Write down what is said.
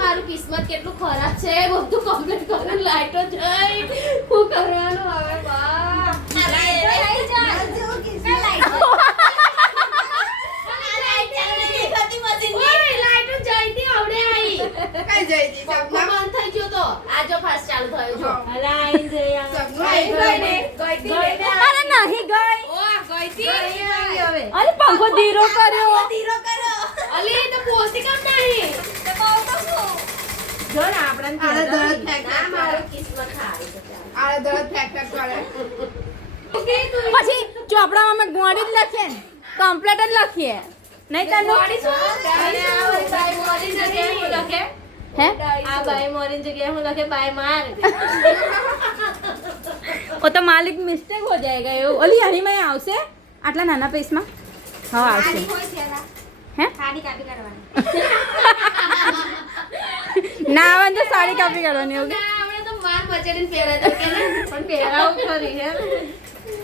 મારું કિસ્મત કેટલું ખરાબ છે બધું કમ્પ્લીટ કર્યું લાઈટો જઈ શું કરવાનું હવે બા લાઈટો જઈતી આવડે આવી કઈ જઈતી બંધ થઈ ગયો તો આજો ફાસ્ટ ચાલુ થયો જો અરે નહીં ગઈ હવે અરે પંખો ધીરો કર્યો અલી તો પોસી કામ નહીં જો ને આપણને આલે દરદ ફેંક ના મારું કિસ્મત સારી છે આલે દરદ ફેંક કરે પછી ચોપડામાં અમે ગોળી જ લખીએ ને કમ્પ્લીટ જ લખીએ નહીં તને મોડી શું અને આ બાઈ મોરી જગ્યાએ હું લખે હે આ બાઈ મોરી જગ્યાએ હું લખે બાઈ માર ઓ તો માલિક મિસ્ટેક હો જાયગા એવું ઓલી હરી માં આવશે આટલા નાના પીસમાં હા આવશે હે ના આવે તો સાડી કાપી કાઢવાની એવું ના આપણે તો માર બચેડીને પહેરાતા કે ને પણ પહેરાવું ખરી હે